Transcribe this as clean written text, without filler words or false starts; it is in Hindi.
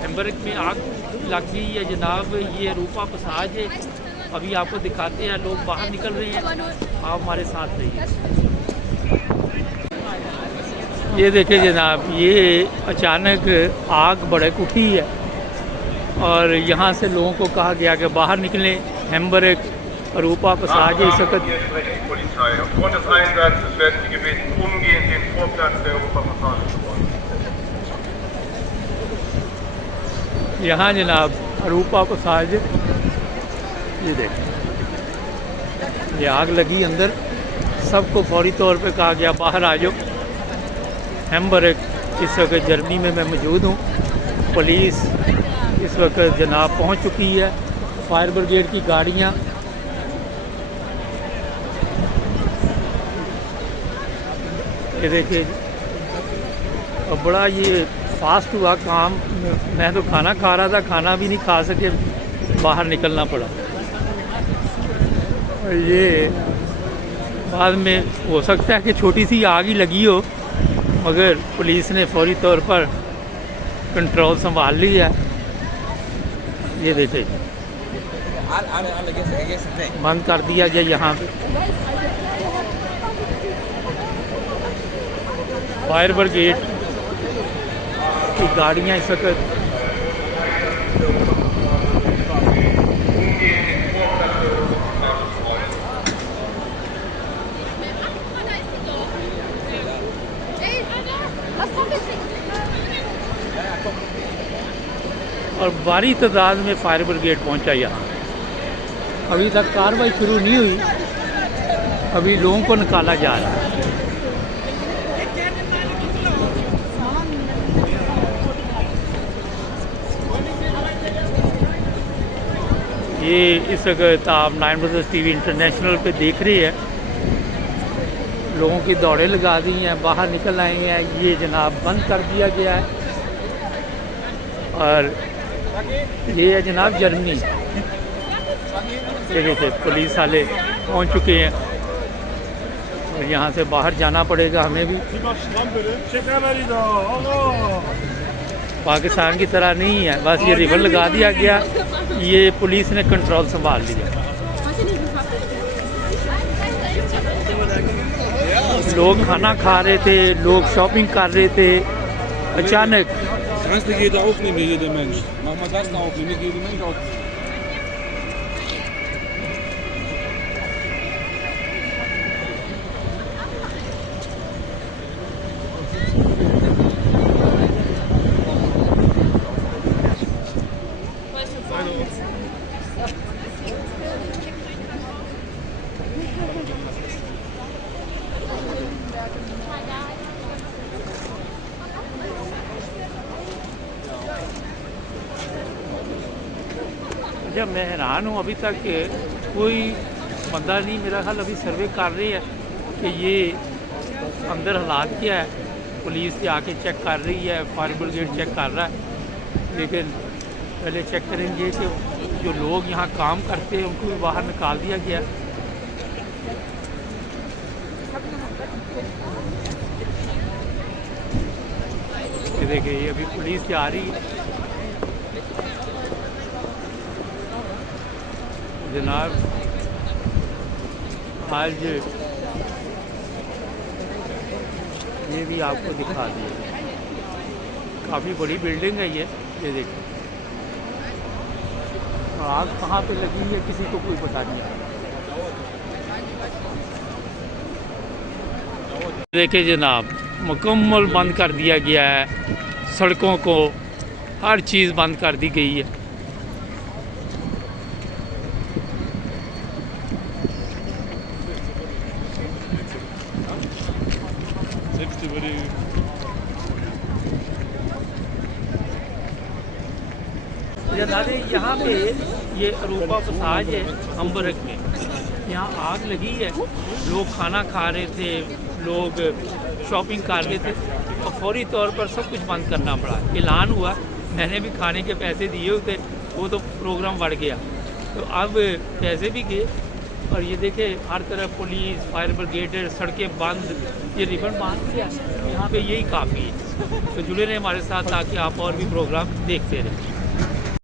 हैम्बर्ग में आग लग गई है जनाब। ये रूपा पसाज है, अभी आपको दिखाते हैं। लोग बाहर निकल रहे हैं, आप हमारे साथ रहिए। ये देखिए जनाब, ये अचानक आग भड़क उठी है और यहाँ से लोगों को कहा गया कि बाहर निकलें। हैम्बर्ग रूपा पसाज इस वक्त यहाँ जनाब रूपा पसाज, ये देखें, ये आग लगी अंदर। सबको फौरी तौर पे कहा गया बाहर आ जाओ। हैम्बर्ग इस वक्त जर्मनी में मैं मौजूद हूँ। पुलिस इस वक्त जनाब पहुँच चुकी है, फायर ब्रिगेड की गाड़ियाँ। ये देखिए, और बड़ा ये फास्ट हुआ काम। मैं तो खाना खा रहा था, खाना भी नहीं खा सके, बाहर निकलना पड़ा। और ये बाद में हो सकता है कि छोटी सी आग ही लगी हो, मगर पुलिस ने फौरी तौर पर कंट्रोल संभाल लिया है। ये देखिए, बंद कर दिया जाए यहाँ पे। फायर ब्रिगेड की गाड़ियाँ इस वक्त और भारी तादाद में फायर ब्रिगेड पहुंचा यहाँ। अभी तक कार्रवाई शुरू नहीं हुई, अभी लोगों को निकाला जा रहा है। ये इस वक्त आप 9 ब्रदर्स टीवी इंटरनेशनल पे देख रहे हैं। लोगों की दौड़ें लगा दी हैं, बाहर निकल आए हैं। ये जनाब बंद कर दिया गया है। और ये है जनाब जर्मनी। ये देखिए, पुलिस वाले पहुंच चुके हैं और यहाँ से बाहर जाना पड़ेगा हमें भी। पाकिस्तान की तरह नहीं है, बस ये रिबन लगा दिया गया। ये पुलिस ने कंट्रोल संभाल लिया। लोग खाना खा रहे थे, लोग शॉपिंग कर रहे थे। अचानक Kannst du jeder aufnehmen, jeder Mensch. Mach mal das da aufnehmen, nicht jeder Mensch aufnehmen. जब मैं हैरान हूँ, अभी तक कोई बंदा नहीं। मेरा ख्याल अभी सर्वे कर रही है कि ये अंदर हालात क्या है। पुलिस आके चेक कर रही है, फायर ब्रिगेड चेक कर रहा है, लेकिन पहले चेक करेंगे कि जो लोग यहाँ काम करते हैं उनको भी बाहर निकाल दिया गया। ये देखिए, ये अभी पुलिस आ रही है जनाब। आज ये भी आपको दिखा दिए, काफ़ी बड़ी बिल्डिंग है ये देखिए। आग कहाँ पे लगी है किसी को कोई पता नहीं है। देखिए जनाब, मुकम्मल बंद कर दिया गया है। सड़कों को हर चीज़ बंद कर दी गई है। यहाँ पे ये रूपा पसाज है हैम्बर्ग में, यहाँ आग लगी है। लोग खाना खा रहे थे, लोग शॉपिंग कर रहे थे और फौरी तौर पर सब कुछ बंद करना पड़ा। ऐलान हुआ, मैंने भी खाने के पैसे दिए हुए थे, वो तो प्रोग्राम बढ़ गया, तो अब पैसे भी गए। और ये देखे हर तरफ पुलिस, फायर ब्रिगेड, सड़कें बंद, ये रिबन बांध दिया। यहाँ पे यही काफ़ी है। तो जुड़े रहें हमारे साथ ताकि आप और भी प्रोग्राम देखते रहें।